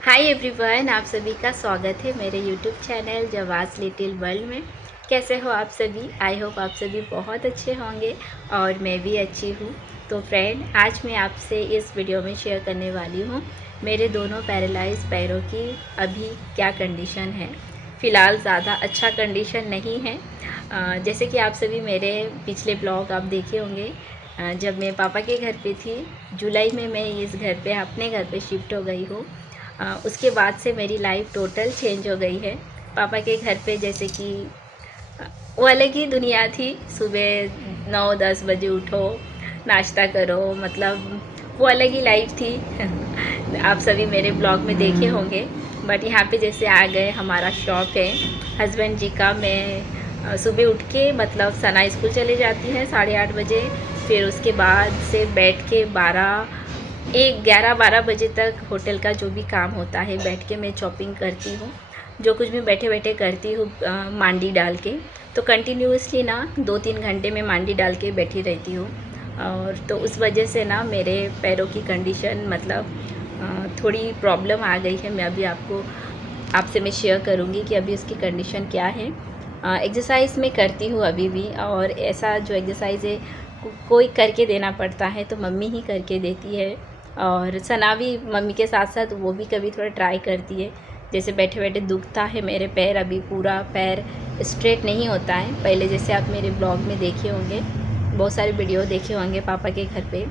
Hi everyone, आप सभी का स्वागत है मेरे यूट्यूब चैनल जवास लिटिल वर्ल्ड में। कैसे हो आप सभी? आई होप आप सभी बहुत अच्छे होंगे और मैं भी अच्छी हूँ। तो फ्रेंड, आज मैं आपसे इस वीडियो में शेयर करने वाली हूँ मेरे दोनों पैरालाइज पैरों की अभी क्या कंडीशन है। फ़िलहाल ज़्यादा अच्छा कंडीशन नहीं है। जैसे कि आप सभी मेरे पिछले ब्लॉग आप देखे होंगे, जब मैं पापा के घर पे थी, जुलाई में मैं इस घर पे अपने घर पे शिफ्ट हो गई हूँ। उसके बाद से मेरी लाइफ टोटल चेंज हो गई है। पापा के घर पे जैसे कि अ, वो अलग ही दुनिया थी। सुबह 9-10 बजे उठो, नाश्ता करो, मतलब वो अलग ही लाइफ थी। आप सभी मेरे ब्लॉग में देखे होंगे। बट यहाँ पे जैसे आ गए, हमारा शॉप है हस्बैंड जी का। मैं सुबह उठ के मतलब सना स्कूल चले जाती है 8:30 बजे। फिर उसके बाद से बैठ के 11-12 बजे तक होटल का जो भी काम होता है बैठ के मैं चॉपिंग करती हूँ। जो कुछ भी बैठे बैठे करती हूँ मांडी डाल के। तो कंटिन्यूसली ना 2-3 घंटे में मांडी डाल के बैठी रहती हूँ। और तो उस वजह से ना मेरे पैरों की कंडीशन मतलब थोड़ी प्रॉब्लम आ गई है। मैं अभी आपसे मैं शेयर करूँगी कि अभी उसकी कंडीशन क्या है। एक्सरसाइज मैं करती हूँ अभी भी, और ऐसा जो एक्सरसाइज है कोई करके देना पड़ता है तो मम्मी ही करके देती है। और सना भी मम्मी के साथ साथ वो भी कभी थोड़ा ट्राई करती है। जैसे बैठे बैठे दुखता है मेरे पैर, अभी पूरा पैर स्ट्रेट नहीं होता है पहले जैसे। आप मेरे ब्लॉग में देखे होंगे, बहुत सारे वीडियो देखे होंगे पापा के घर पे।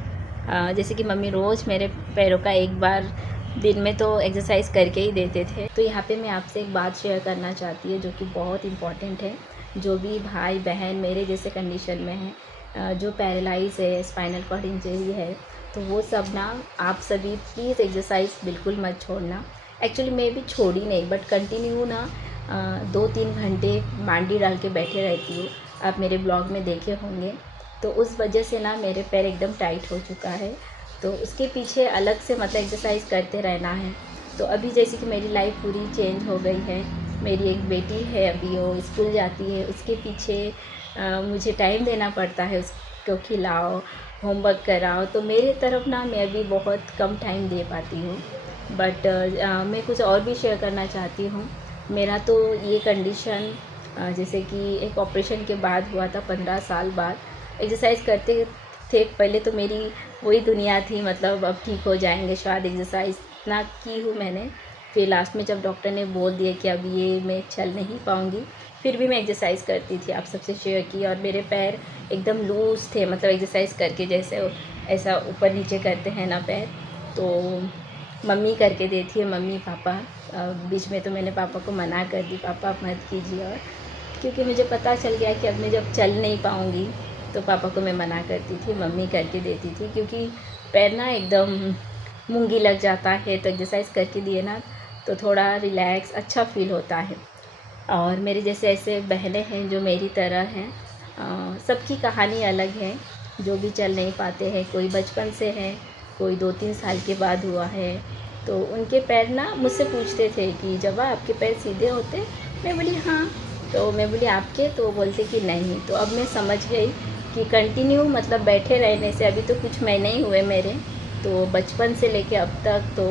जैसे कि मम्मी रोज़ मेरे पैरों का एक बार दिन में तो एक्सरसाइज करके ही देते थे। तो यहाँ पे मैं आपसे एक बात शेयर करना चाहती हूँ जो कि बहुत इम्पॉर्टेंट है। जो भी भाई बहन मेरे जैसे कंडीशन में हैं, जो पैरालाइज है, स्पाइनल कॉर्ड इंजरी है, तो वो सब ना आप सभी प्लीज़ एक्सरसाइज बिल्कुल मत छोड़ना। एक्चुअली मैं भी छोड़ी नहीं, बट कंटिन्यू ना 2-3 घंटे मांडी डाल के बैठे रहती हूँ। आप मेरे ब्लॉग में देखे होंगे। तो उस वजह से ना मेरे पैर एकदम टाइट हो चुका है। तो उसके पीछे अलग से मतलब एक्सरसाइज करते रहना है। तो अभी जैसे कि मेरी लाइफ पूरी चेंज हो गई है। मेरी एक बेटी है, अभी वो स्कूल जाती है, उसके पीछे मुझे टाइम देना पड़ता है। उसको खिलाओ, होमवर्क कराओ, तो मेरे तरफ ना मैं अभी बहुत कम टाइम दे पाती हूँ। बट मैं कुछ और भी शेयर करना चाहती हूँ। मेरा तो ये कंडीशन जैसे कि एक ऑपरेशन के बाद हुआ था, 15 साल बाद। एक्सरसाइज करते थे पहले तो मेरी वही दुनिया थी, मतलब अब ठीक हो जाएंगे शायद। एक्सरसाइज इतना की हूँ मैंने। फिर लास्ट में जब डॉक्टर ने बोल दिया कि अब ये मैं चल नहीं पाऊँगी, फिर भी मैं एक्सरसाइज करती थी, आप सबसे शेयर की। और मेरे पैर एकदम लूज़ थे, मतलब एक्सरसाइज करके जैसे ऐसा ऊपर नीचे करते हैं ना पैर, तो मम्मी करके देती है, मम्मी पापा। बीच में तो मैंने पापा को मना कर दी, पापा आप मत कीजिए। और क्योंकि मुझे पता चल गया कि अब मैं जब चल नहीं पाऊँगी तो पापा को मैं मना करती थी, मम्मी करके देती थी। क्योंकि पैर ना एकदम मूंगी लग जाता है, तो एक्सरसाइज करके दिए ना तो थोड़ा रिलैक्स अच्छा फील होता है। और मेरे जैसे ऐसे बहनें हैं जो मेरी तरह हैं। सबकी कहानी अलग है। जो भी चल नहीं पाते हैं, कोई बचपन से है, कोई 2-3 साल के बाद हुआ है। तो उनके पैर ना मुझसे पूछते थे कि जब आपके पैर सीधे होते? मैं बोली हाँ। तो मैं बोली आपके? तो वो बोलते कि नहीं। तो अब मैं समझ गई कि कंटिन्यू मतलब बैठे रहने से, अभी तो कुछ महीने ही हुए मेरे, तो बचपन से लेके अब तक तो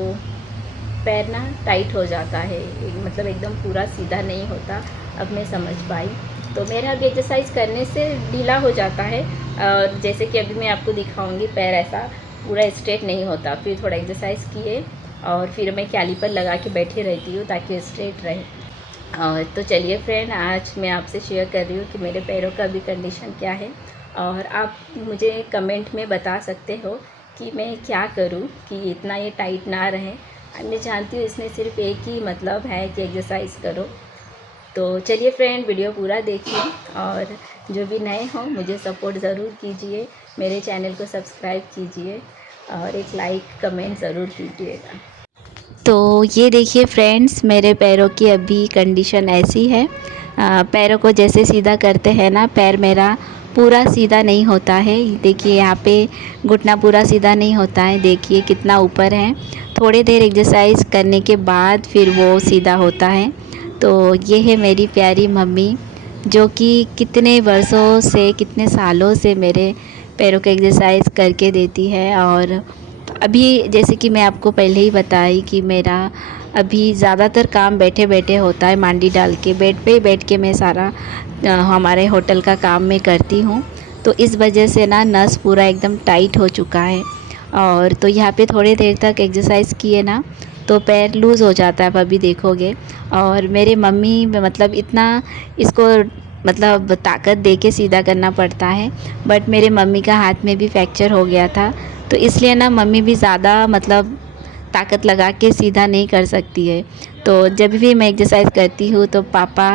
पैर ना टाइट हो जाता है, मतलब एकदम पूरा सीधा नहीं होता। अब मैं समझ पाई। तो मेरा अभी एक्सरसाइज करने से ढीला हो जाता है। और जैसे कि अभी मैं आपको दिखाऊंगी, पैर ऐसा पूरा स्ट्रेट नहीं होता। फिर थोड़ा एक्सरसाइज किए और फिर मैं कैलिपर लगा के बैठी रहती हूँ ताकि स्ट्रेट रहे। और तो चलिए फ्रेंड, आज मैं आपसे शेयर कर रही हूँ कि मेरे पैरों का अभी कंडीशन क्या है। और आप मुझे कमेंट में बता सकते हो कि मैं क्या करूँ कि इतना ये टाइट ना रहे। मैं जानती हूँ इसमें सिर्फ एक ही मतलब है कि एक्सरसाइज करो। तो चलिए फ्रेंड, वीडियो पूरा देखिए। और जो भी नए हों मुझे सपोर्ट ज़रूर कीजिए, मेरे चैनल को सब्सक्राइब कीजिए और एक लाइक कमेंट ज़रूर कीजिएगा। तो ये देखिए फ्रेंड्स, मेरे पैरों की अभी कंडीशन ऐसी है। पैरों को जैसे सीधा करते हैं ना, पैर मेरा पूरा सीधा नहीं होता है। देखिए यहाँ पे घुटना पूरा सीधा नहीं होता है, देखिए कितना ऊपर है। थोड़ी देर एक्सरसाइज करने के बाद फिर वो सीधा होता है। तो ये है मेरी प्यारी मम्मी, जो कि कितने वर्षों से, कितने सालों से मेरे पैरों का एक्सरसाइज करके देती है। और अभी जैसे कि मैं आपको पहले ही बताई कि मेरा अभी ज़्यादातर काम बैठे बैठे होता है, मांडी डाल के बेड पे ही बैठ के मैं सारा हमारे होटल का काम मैं करती हूँ। तो इस वजह से ना नस पूरा एकदम टाइट हो चुका है। और तो यहाँ पे थोड़ी देर तक एक्सरसाइज किए ना तो पैर लूज़ हो जाता है, आप अभी देखोगे। और मेरे मम्मी मतलब इतना इसको मतलब ताकत दे के सीधा करना पड़ता है, बट मेरे मम्मी का हाथ में भी फ्रैक्चर हो गया था, तो इसलिए ना मम्मी भी ज़्यादा मतलब ताकत लगा के सीधा नहीं कर सकती है। तो जब भी मैं एक्सरसाइज करती हूँ तो पापा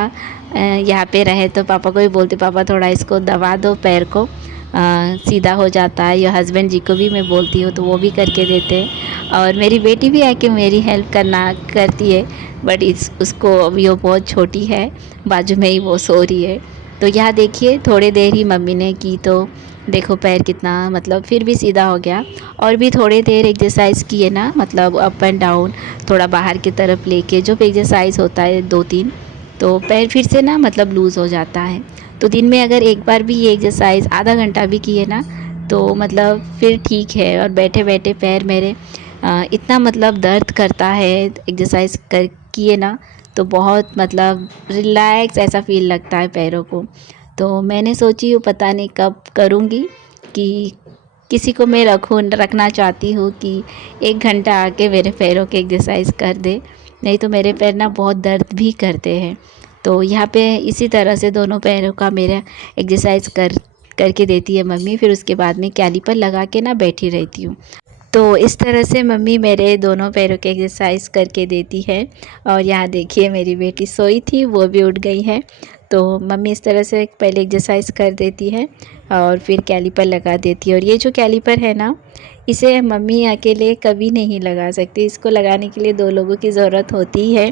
यहाँ पे रहे तो पापा को भी बोलते, पापा थोड़ा इसको दबा दो पैर को, सीधा हो जाता है। या हस्बैंड जी को भी मैं बोलती हूँ तो वो भी करके देते हैं। और मेरी बेटी भी आके मेरी हेल्प करती है, बट उसको अभी वो बहुत छोटी है, बाजू में ही वो सो रही है। तो यहाँ देखिए थोड़ी देर ही मम्मी ने की तो देखो पैर कितना मतलब फिर भी सीधा हो गया। और भी थोड़ी देर एक्सरसाइज किए ना, मतलब अप एंड डाउन थोड़ा बाहर की तरफ लेके जो एक्सरसाइज होता है 2-3, तो पैर फिर से ना मतलब लूज़ हो जाता है। तो दिन में अगर एक बार भी ये एक्सरसाइज आधा घंटा भी किए ना तो मतलब फिर ठीक है। और बैठे बैठे पैर मेरे इतना मतलब दर्द करता है, एक्सरसाइज कर किए ना तो बहुत मतलब रिलैक्स ऐसा फील लगता है पैरों को। तो मैंने सोची हूँ पता नहीं कब करूँगी कि किसी को मैं रखना चाहती हूँ कि 1 घंटा आके मेरे पैरों के एक्सरसाइज कर दे, नहीं तो मेरे पैर ना बहुत दर्द भी करते हैं। तो यहाँ पे इसी तरह से दोनों पैरों का मेरा एक्सरसाइज करके देती है मम्मी, फिर उसके बाद में कैलिपर लगा के ना बैठी रहती हूँ। तो इस तरह से मम्मी मेरे दोनों पैरों के एक्सरसाइज करके देती है। और यहाँ देखिए मेरी बेटी सोई थी, वो भी उठ गई है। तो मम्मी इस तरह से पहले एक्सरसाइज कर देती है और फिर कैलिपर लगा देती है। और ये जो कैलिपर है ना, इसे मम्मी अकेले कभी नहीं लगा सकती, इसको लगाने के लिए 2 लोगों की ज़रूरत होती है।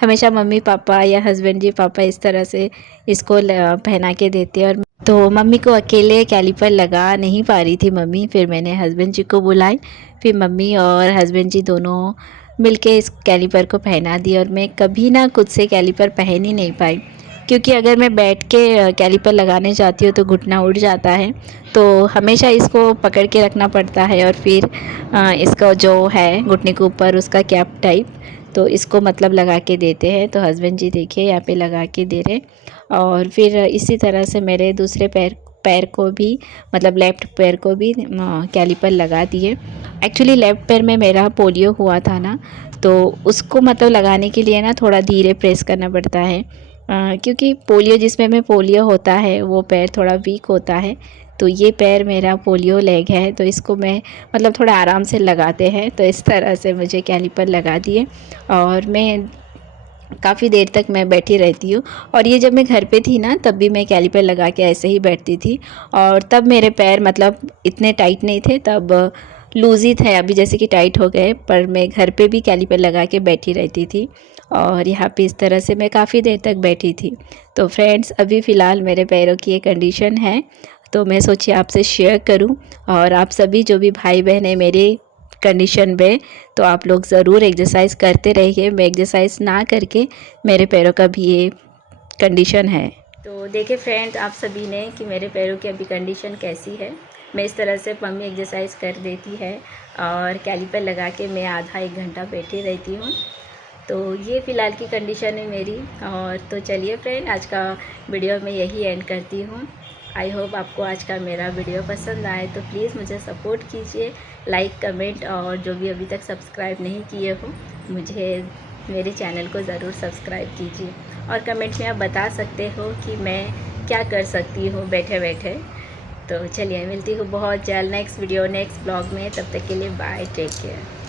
हमेशा मम्मी पापा या हस्बैंड जी पापा इस तरह से इसको पहना के देते हैं। और तो मम्मी को अकेले कैलिपर लगा नहीं पा रही थी मम्मी, फिर मैंने हस्बैंड जी को बुलाई, फिर मम्मी और हस्बैंड जी दोनों मिलके इस कैलिपर को पहना दिया। और मैं कभी ना खुद से कैलिपर पहन ही नहीं पाई, क्योंकि अगर मैं बैठ के कैलिपर लगाने जाती हूँ तो घुटना उठ जाता है, तो हमेशा इसको पकड़ के रखना पड़ता है। और फिर इसका जो है घुटने के ऊपर उसका कैप टाइप, तो इसको मतलब लगा के देते हैं। तो हस्बैंड जी देखिए यहाँ पे लगा के दे रहे। और फिर इसी तरह से मेरे दूसरे पैर को भी मतलब लेफ़्ट पैर को भी कैलिपर लगा दिए। एक्चुअली लेफ़्ट पैर में मेरा पोलियो हुआ था ना, तो उसको मतलब लगाने के लिए ना थोड़ा धीरे प्रेस करना पड़ता है, क्योंकि पोलियो होता है वो पैर थोड़ा वीक होता है। तो ये पैर मेरा पोलियो लेग है, तो इसको मैं मतलब थोड़ा आराम से लगाते हैं। तो इस तरह से मुझे कैलिपर लगा दिए और मैं काफ़ी देर तक मैं बैठी रहती हूँ। और ये जब मैं घर पे थी ना तब भी मैं कैलिपर लगा के ऐसे ही बैठती थी, और तब मेरे पैर मतलब इतने टाइट नहीं थे, तब लूज़ ही थे। अभी जैसे कि टाइट हो गए, पर मैं घर पे भी कैलिपर लगा के बैठी रहती थी। और यहाँ पे इस तरह से मैं काफ़ी देर तक बैठी थी। तो फ्रेंड्स अभी फ़िलहाल मेरे पैरों की ये कंडीशन है, तो मैं सोची आपसे शेयर करूं। और आप सभी जो भी भाई बहन हैं मेरे कंडीशन में, तो आप लोग ज़रूर एक्सरसाइज करते रहिए। मैं एक्सरसाइज ना करके मेरे पैरों का भी ये कंडीशन है। तो देखिए फ्रेंड्स आप सभी ने कि मेरे पैरों की अभी कंडीशन कैसी है। मैं इस तरह से मम्मी एक्सरसाइज कर देती है और कैलिपर लगा के मैं आधा 1 घंटा बैठी रहती हूँ। तो ये फ़िलहाल की कंडीशन है मेरी। और तो चलिए फ्रेंड आज का वीडियो मैं यही एंड करती हूँ। आई होप आपको आज का मेरा वीडियो पसंद आए, तो प्लीज़ मुझे सपोर्ट कीजिए, लाइक कमेंट, और जो भी अभी तक सब्सक्राइब नहीं किए हो मुझे मेरे चैनल को ज़रूर सब्सक्राइब कीजिए। और कमेंट में आप बता सकते हो कि मैं क्या कर सकती हूँ बैठे बैठे। तो चलिए मिलती हूँ बहुत जल्द नेक्स्ट वीडियो नेक्स्ट ब्लॉग में, तब तक के लिए बाय, टेक केयर।